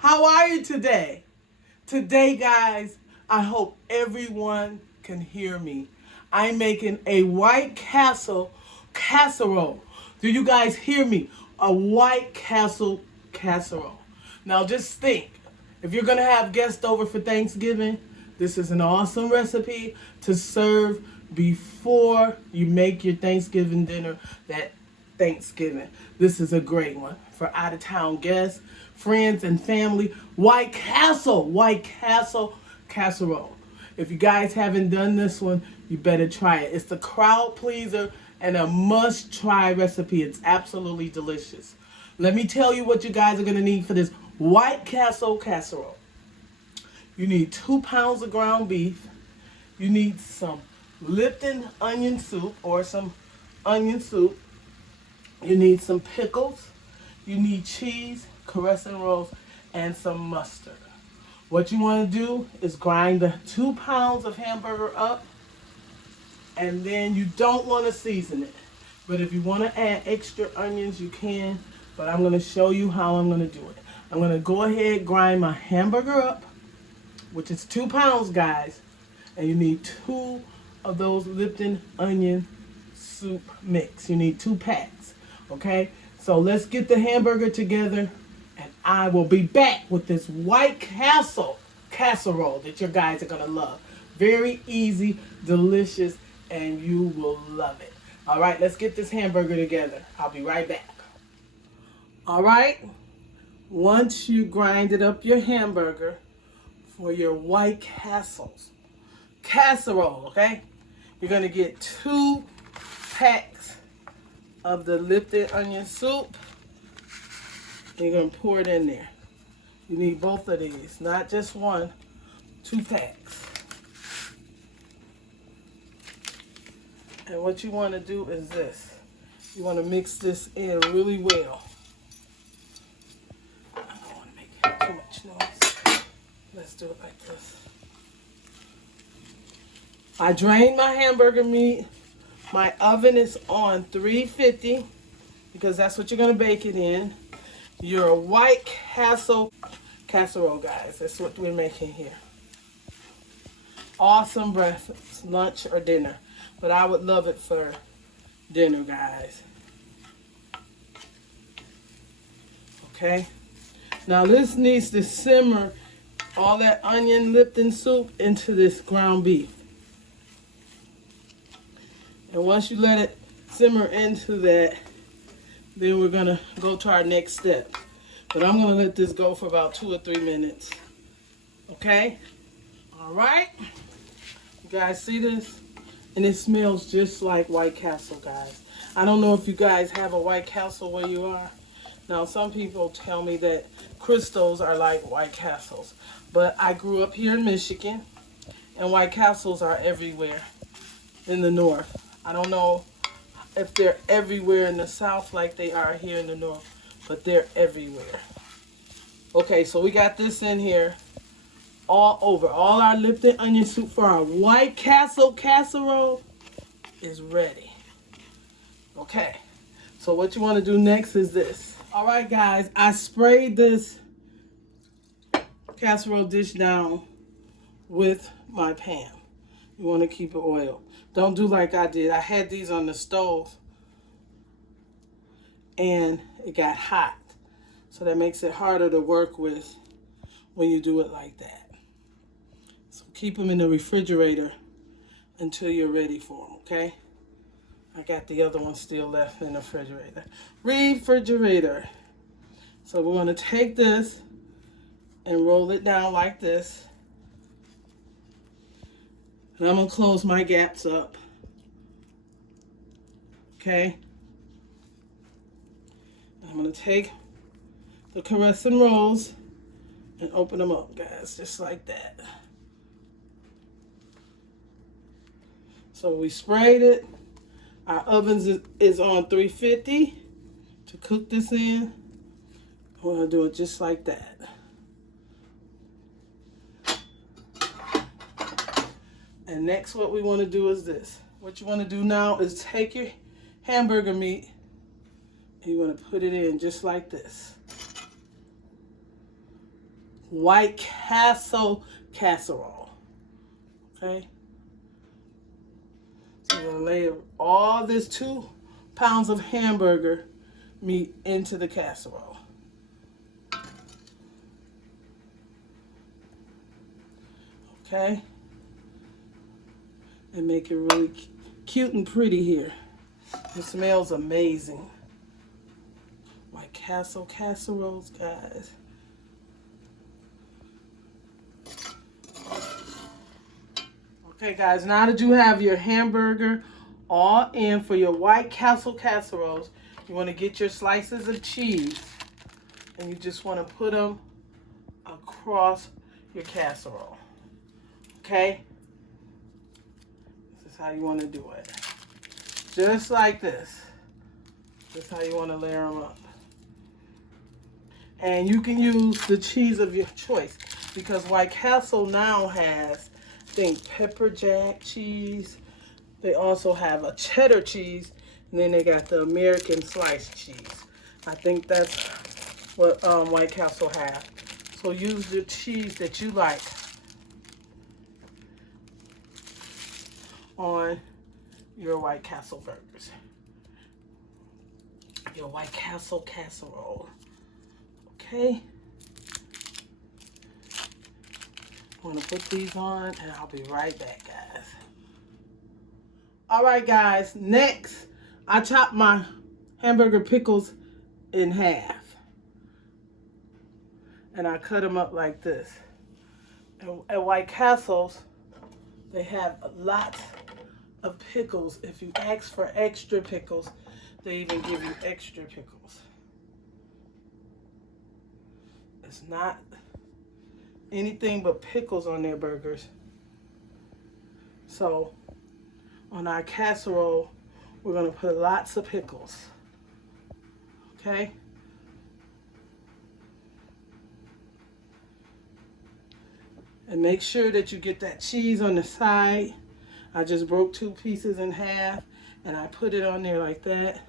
How are you today? Today, guys, I hope everyone can hear me. I'm making a White Castle casserole. Do you guys hear me? A White Castle casserole. Now just think, if you're gonna have guests over for Thanksgiving, this is an awesome recipe to serve before you make your Thanksgiving dinner that Thanksgiving. This is a great one for out-of-town guests, friends, and family. White Castle casserole. If you guys haven't done this one, you better try it. It's the crowd pleaser and a must-try recipe. It's absolutely delicious. Let me tell you what you guys are gonna need for this White Castle casserole. You need 2 pounds of ground beef. You need some Lipton onion soup or some onion soup. You need some pickles. You need cheese, crescent rolls, and some mustard. What you want to do is grind the 2 pounds of hamburger up, and then you don't want to season it. But if you want to add extra onions, you can, but I'm going to show you how I'm going to do it. I'm going to go ahead, grind my hamburger up, which is 2 pounds, guys, and you need 2 of those Lipton onion soup mix. You need 2 packs, okay? So let's get the hamburger together, and I will be back with this White Castle casserole that your guys are gonna love. Very easy, delicious, and you will love it. All right, let's get this hamburger together. I'll be right back. All right, once you grinded up your hamburger for your White Castle's casserole, okay, you're gonna get 2 packs of the Lipton onion soup. And you're gonna pour it in there. You need both of these, not just one, 2 packs. And what you want to do is this. You want to mix this in really well. I don't want to make too much noise. Let's do it like this. I drained my hamburger meat. My oven is on 350 because that's what you're going to bake it in. Your White Castle casserole, guys. That's what we're making here. Awesome breakfast, lunch, or dinner. But I would love it for dinner, guys. Okay. Now this needs to simmer all that onion Lipton soup into this ground beef. And once you let it simmer into that, then we're gonna go to our next step. But I'm gonna let this go for about 2 or 3 minutes. Okay? All right. You guys see this? And it smells just like White Castle, guys. I don't know if you guys have a White Castle where you are. Now, some people tell me that Crystals are like White Castles. But I grew up here in Michigan, and White Castles are everywhere in the north. I don't know if they're everywhere in the south like they are here in the north, but they're everywhere. Okay, so we got this in here all over. All our Lipton onion soup for our White Castle casserole is ready. Okay, so what you want to do next is this. All right, guys, I sprayed this casserole dish down with my pan. You want to keep it oiled. Don't do like I did. I had these on the stove and it got hot. So that makes it harder to work with when you do it like that. So keep them in the refrigerator until you're ready for them, okay? I got the other one still left in the refrigerator. So we're going to take this and roll it down like this. And I'm going to close my gaps up. Okay? I'm going to take the Crescent Rolls and open them up, guys, just like that. So we sprayed it. Our oven is on 350 to cook this in. We're going to do it just like that. And next what we want to do is this. What you want to do now is take your hamburger meat and you want to put it in just like this. White Castle casserole. Okay. So we're gonna lay all this 2 pounds of hamburger meat into the casserole. Okay. And make it really cute and pretty here. It smells amazing. White Castle casseroles, guys. Okay, guys, now that you have your hamburger all in for your White Castle casseroles, you want to get your slices of cheese and you just want to put them across your casserole. Okay? This is how you want to do it. Just like this. This is how you want to layer them up. And you can use the cheese of your choice because White Castle now has, I think, pepper jack cheese. They also have a cheddar cheese, and then they got the American sliced cheese. I think that's what White Castle have. So use the cheese that you like on your White Castle burgers. Your White Castle casserole. Okay. I'm gonna put these on and I'll be right back, guys. All right, guys, next I chop my hamburger pickles in half. And I cut them up like this. And at White Castles, they have a lot of pickles. If you ask for extra pickles, they even give you extra pickles. It's not anything but pickles on their burgers. So on our casserole, we're gonna put lots of pickles. Okay? And make sure that you get that cheese on the side. I just broke 2 pieces in half and I put it on there like that.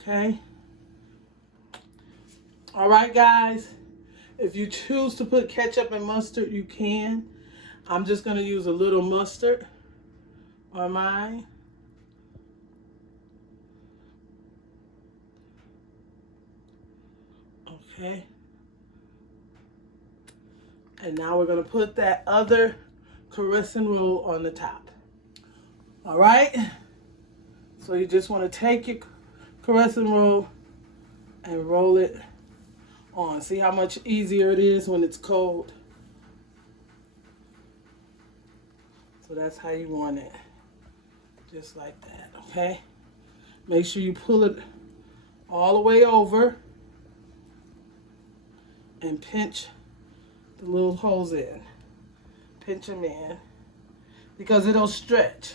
Okay. All right, guys. If you choose to put ketchup and mustard, you can. I'm just going to use a little mustard on mine. Okay. And now we're going to put that other crescent roll on the top. All right. So you just want to take your crescent roll and roll it on. See how much easier it is when it's cold? So that's how you want it. Just like that, okay? Make sure you pull it all the way over and pinch the little holes in. Pinch them in because it'll stretch.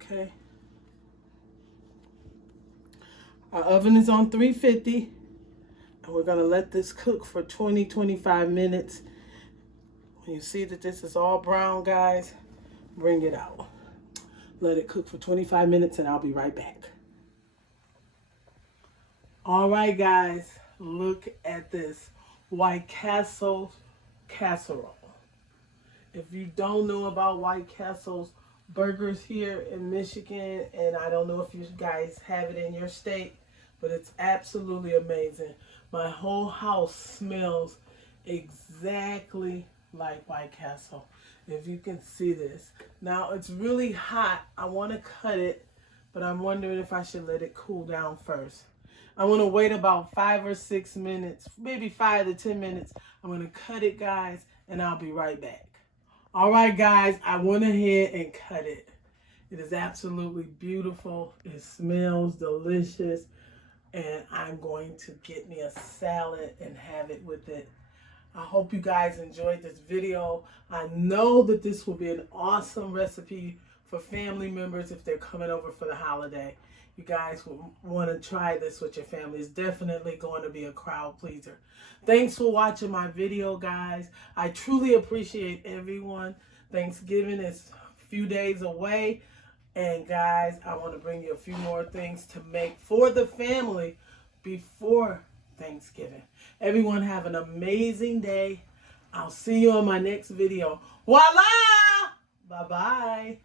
Okay. Our oven is on 350 and we're going to let this cook for 20-25 minutes. When you see that this is all brown, guys, bring it out. Let it cook for 25 minutes and I'll be right back. All right, guys, look at this White Castle casserole. If you don't know about White Castle's burgers here in Michigan, and I don't know if you guys have it in your state, but it's absolutely amazing. My whole house smells exactly like White Castle. If you can see this. Now it's really hot. I want to cut it, but I'm wondering if I should let it cool down first. I want to wait about 5 or 6 minutes, maybe 5 to 10 minutes. I'm going to cut it, guys, and I'll be right back. All right, guys, I went ahead and cut it. It is absolutely beautiful. It smells delicious. And I'm going to get me a salad and have it with it. I hope you guys enjoyed this video. I know that this will be an awesome recipe for family members if they're coming over for the holiday. You guys will want to try this with your family. It's definitely going to be a crowd pleaser. Thanks for watching my video, guys. I truly appreciate everyone Thanksgiving is a few days away. And guys, I want to bring you a few more things to make for the family before Thanksgiving. Everyone have an amazing day. I'll see you on my next video. Voila! Bye-bye.